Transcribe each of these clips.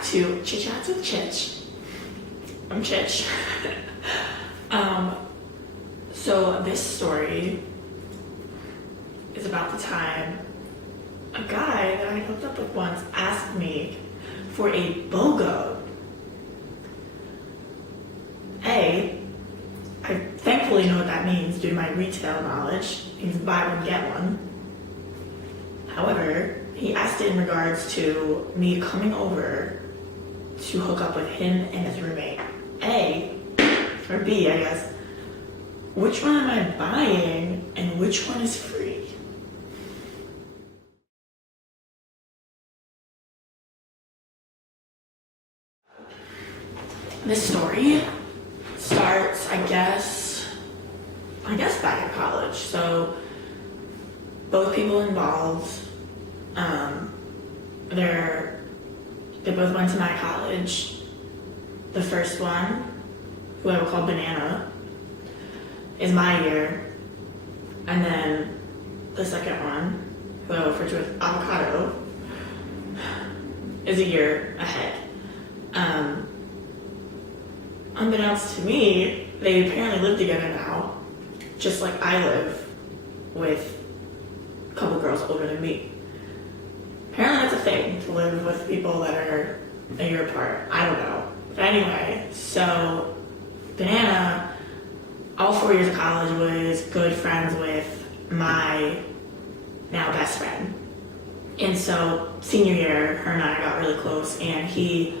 back to Chit Chats with Chich. I'm Chich. So this story is about the time a guy that I hooked up with once asked me for a BOGO. I thankfully know what that means due to my retail knowledge. It means buy one, get one. However, he asked it in regards to me coming over to hook up with him and his roommate. A, or B, I guess, which one am I buying and which one is free? This story starts, I guess back in college. So both people involved, they both went to my college. The first one, who I will call Banana, is my year. And then the second one, who I will refer to as Avocado, is a year ahead. Unbeknownst to me, they apparently live together now, just like I live with a couple girls older than me. Apparently that's a thing, to live with people that are a year apart. I don't know. But anyway, so Banana, all 4 years of college, was good friends with my now best friend. And so senior year, her and I got really close, and he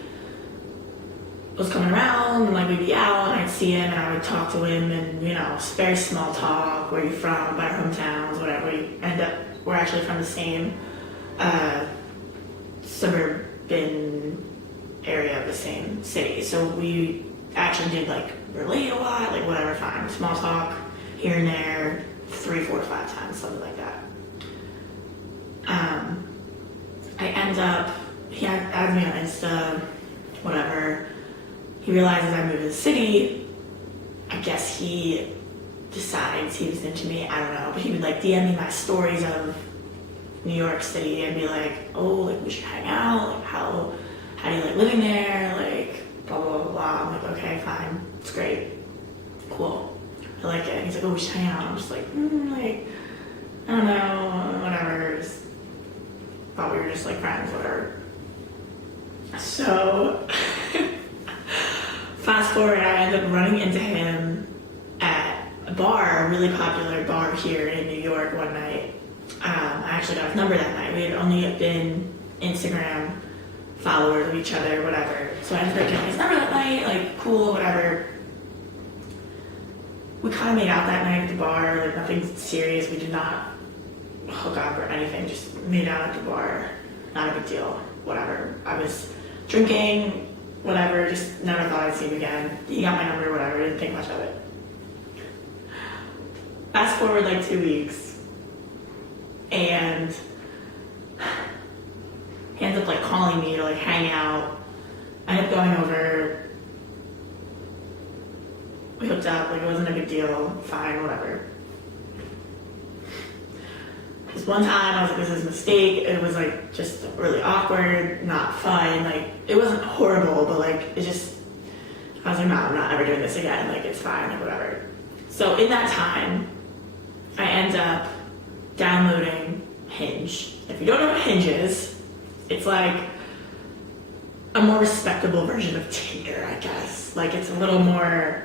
was coming around, and like we'd be out, and I'd see him, and I would talk to him, and very small talk, where you from, by our hometowns, whatever. We're actually from the same suburban area of the same city, so we actually did relate a lot, whatever, fine, small talk here and there, 3, 4, 5 times, something like that. I end up, he adds me on Insta, whatever. He realizes I moved to the city. I guess he decides he was into me. I don't know. But he would DM me my stories of New York City and be like, oh, we should hang out. How do you like living there? Blah, blah, blah, blah. I'm like, okay, fine. It's great. Cool. I like it. And he's like, oh, we should hang out. I'm just like, I don't know, whatever. Just thought we were just friends, whatever. So fast forward, I ended up running into him at a bar, a really popular bar here in New York one night. I actually got his number that night. We had only been Instagram followers of each other, whatever. So I ended up getting his number that night, cool, whatever. We kind of made out that night at the bar, nothing serious. We did not hook up or anything, just made out at the bar. Not a big deal, whatever. I was drinking, whatever, just never thought I'd see him again. He got my number, whatever, didn't think much of it. Fast forward 2 weeks, and he ends up calling me to hang out. I ended up going over. We hooked up, it wasn't a big deal, fine, whatever. This one time I was like, this is a mistake. It was just really awkward, not fun. It wasn't horrible, but it just, I was like, no, I'm not ever doing this again. It's fine, whatever. So in that time, I end up downloading Hinge. If you don't know what Hinge is, it's a more respectable version of Tinder, I guess. It's a little more,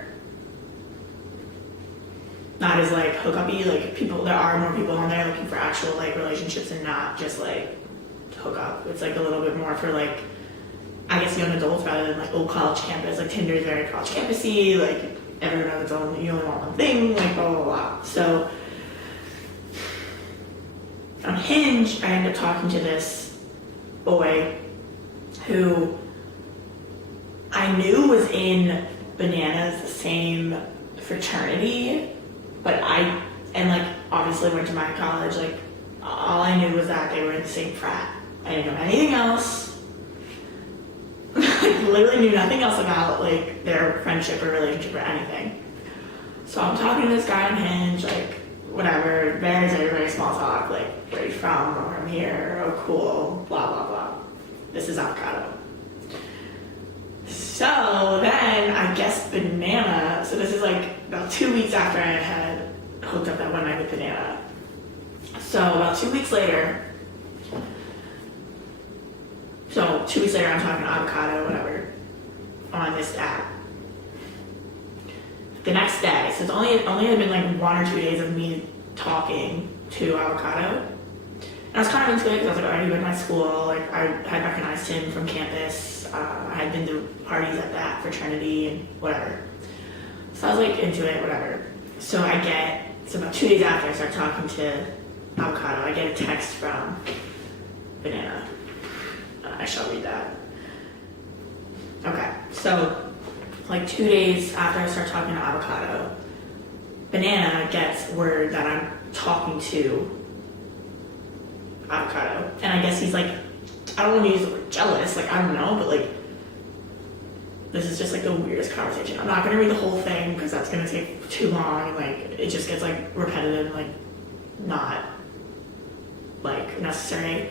not as hookup-y, people, there are more people on there looking for actual relationships and not just hookup. It's a little bit more for I guess young adults rather than old college campus. Tinder is very college campusy, everyone knows its own, you only want one thing, blah, blah, blah. So on Hinge, I ended up talking to this boy who I knew was in Bananas, the same fraternity, but obviously went to my college, all I knew was that they were in the same frat. I didn't know anything else. Literally knew nothing else about their friendship or relationship or anything. So I'm talking to this guy on Hinge, whatever, very, very, very small talk, where are you from, or I'm here, oh cool, blah, blah, blah. This is Avocado. then I guess Banana, so this is like about 2 weeks after I had hooked up that one night with Banana. So about 2 weeks later, I'm talking to Avocado, whatever, on this app. The next day, so it's only had been like 1 or 2 days of me talking to Avocado. And I was kind of into it because I was like, already with my school, like I had recognized him from campus. I had been to parties at that fraternity and whatever. So I was like into it, whatever. So about 2 days after I start talking to Avocado, I get a text from Banana. I shall read that. Okay, so like 2 days after I start talking to Avocado, Banana gets word that I'm talking to Avocado. And I guess he's like, I don't want to use the word jealous, like I don't know, but like this is just like the weirdest conversation. I'm not going to read the whole thing because that's going to take too long and like it just gets like repetitive and like not like necessary.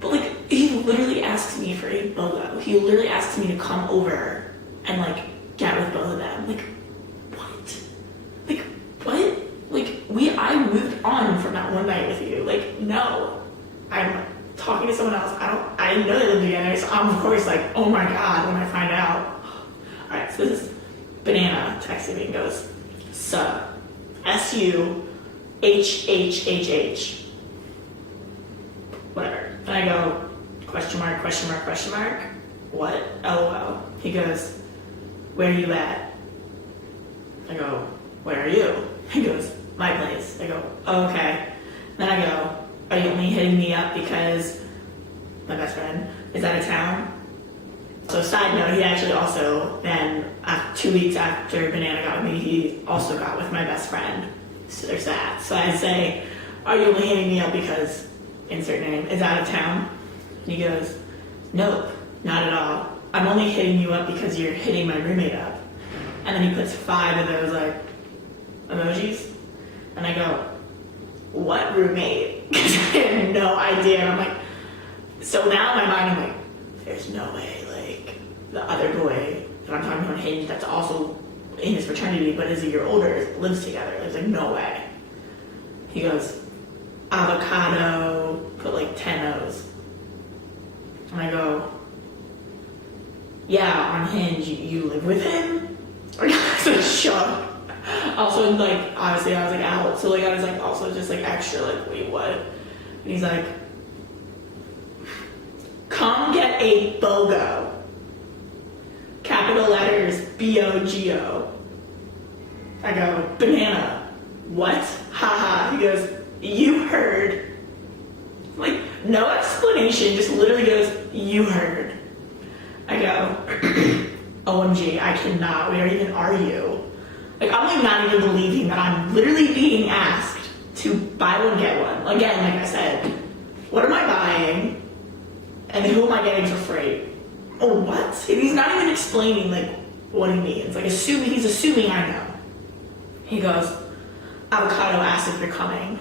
But like he literally asks me for a BOGO. He literally asks me to come over and like get with both of them. Like what? Like what? Like I moved on from that one night with you. Like no, I'm talking to someone else. I didn't know they lived together. So I'm of course like, oh my god, when I find out. All right, so this is Banana texting me and goes, sup, SUHHHH, whatever. And I go, question mark, question mark, question mark. What? LOL. He goes, where are you at? I go, where are you? He goes, my place. I go, oh, okay. Then I go, are you only hitting me up because my best friend is out of town? So side note, he actually also then, 2 weeks after Banana got with me, he also got with my best friend. So there's that. So I say, are you only hitting me up because insert name is out of town? And he goes, nope, not at all. I'm only hitting you up because you're hitting my roommate up. And then he puts 5 of those like emojis. And I go, what roommate? Because I had no idea. And I'm like, so now in my mind, I'm like, there's no way, like, the other boy that I'm talking to on Hinge that's also in his fraternity, but is a year older, lives together. There's like, no way. He goes, Avocado, put like 10 O's. And I go, yeah, on Hinge, you live with him? I was like, shocked. Also, like, obviously I was like out, so like I was like also just like extra like, wait, what? And he's like, come get a BOGO. Capital letters, BOGO. I go, Banana, what? Haha. He goes, you heard. Like, no explanation, just literally goes, you heard. I go, OMG, I cannot, where even are you? Like, I'm like not even believing that I'm literally being asked to buy one, get one. Again, like I said, what am I buying? And who am I getting for free? Oh, what? And he's not even explaining like what he means. Like he's assuming I know. He goes, Avocado asked if you're coming.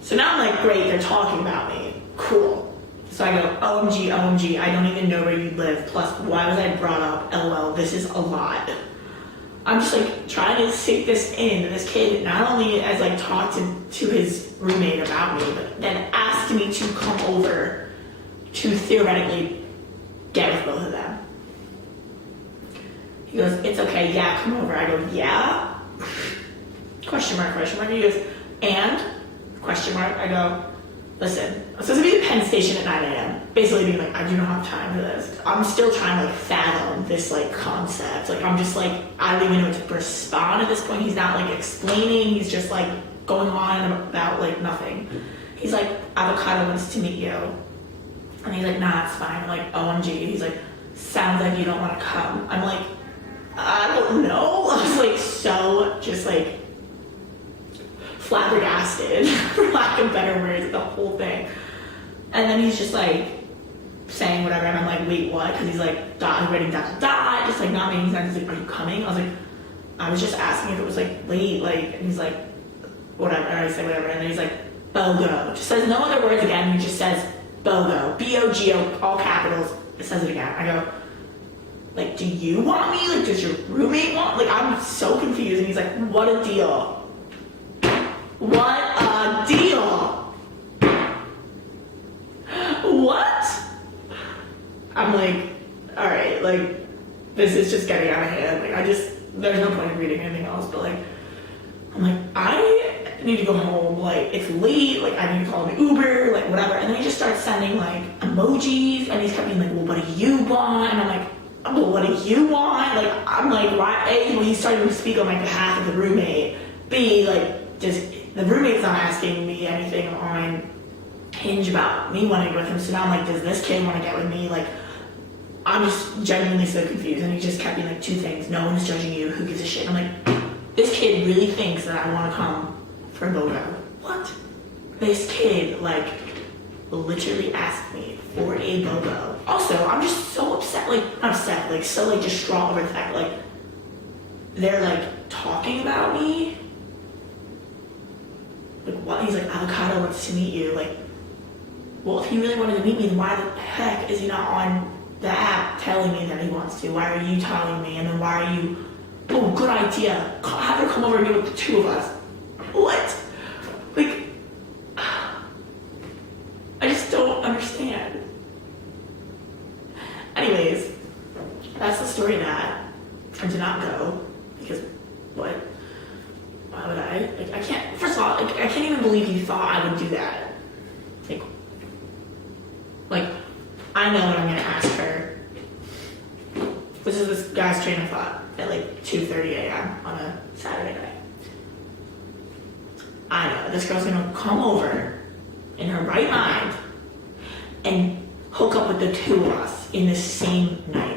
So now I'm like, great, they're talking about me. Cool. So I go, OMG, I don't even know where you live. Plus, why was I brought up? LOL, this is a lot. I'm just like trying to take this in. And this kid not only has like talked to his roommate about me, but then asked me to come over to theoretically get with both of them. He goes, it's okay, yeah, come over. I go, yeah? Question mark. He goes, and? Question mark. I go, listen, I'm supposed to be at Penn Station at 9 a.m. Basically being like, I do not have time for this. I'm still trying to like fathom this like concept. Like I'm just like, I don't even know what to respond at this point. He's not like explaining. He's just like going on about like nothing. He's like, Avocado wants to meet you. And he's like, nah, it's fine. I'm like, OMG. He's like, sounds like you don't want to come. I'm like, I don't know. I was like so just like flabbergasted, for lack of better words, the whole thing. And then he's just like saying whatever, and I'm like, wait, what? Because he's like, writing dot, just like not making sense. He's like, are you coming? I was like, I was just asking if it was like late, like, and he's like, whatever. I say whatever, and then he's like, BOGO. Just says no other words again. He just says BOGO, BOGO, all capitals. It says it again. I go, Like, do you want me? Like, does your roommate want? Like, I'm so confused. And he's like, what a deal. What a deal. What? I'm like, all right, like, this is just getting out of hand. Like, there's no point in reading anything else, but like, I'm like, I need to go home. Like, it's late. Like, I need to call an Uber, like, whatever. And then he just starts sending like emojis, and he's kept being like, well, what do you want? And I'm like, well, what do you want? Like, I'm like, why? A, well, he's starting to speak on my behalf of the roommate. B, like, the roommate's not asking me anything on Hinge about me wanting to get with him. So now I'm like, does this kid want to get with me? Like, I'm just genuinely so confused. And he just kept being like, two things. No one is judging you. Who gives a shit? I'm like, this kid really thinks that I want to come for a BOGO. What? This kid, like, literally asked me for a BOGO. Also, I'm just so upset, like, not upset, like, so, like, distraught over the fact, like, they're, like, talking about me. Like, what? He's like, Avocado wants to meet you. Like, well, if he really wanted to meet me, then why the heck is he not on the app telling me that he wants to? Why are you telling me? And then why are you, oh, good idea. Have her come over and meet with the two of us. What? Like, I just don't understand. Anyways, that's the story of that. I did not go because what? Why would I? Like, I can't. First of all, like, I can't even believe you thought I would do that. Like, I know what I'm gonna ask her. This is this guy's train of thought at like 2:30 a.m. on a Saturday night. I know this girl's gonna come over in her right mind and hook up with the two of us in the same night.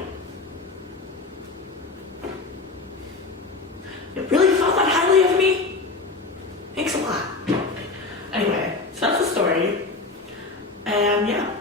You really thought that highly of me? Thanks a lot. Anyway, so that's the story. And yeah.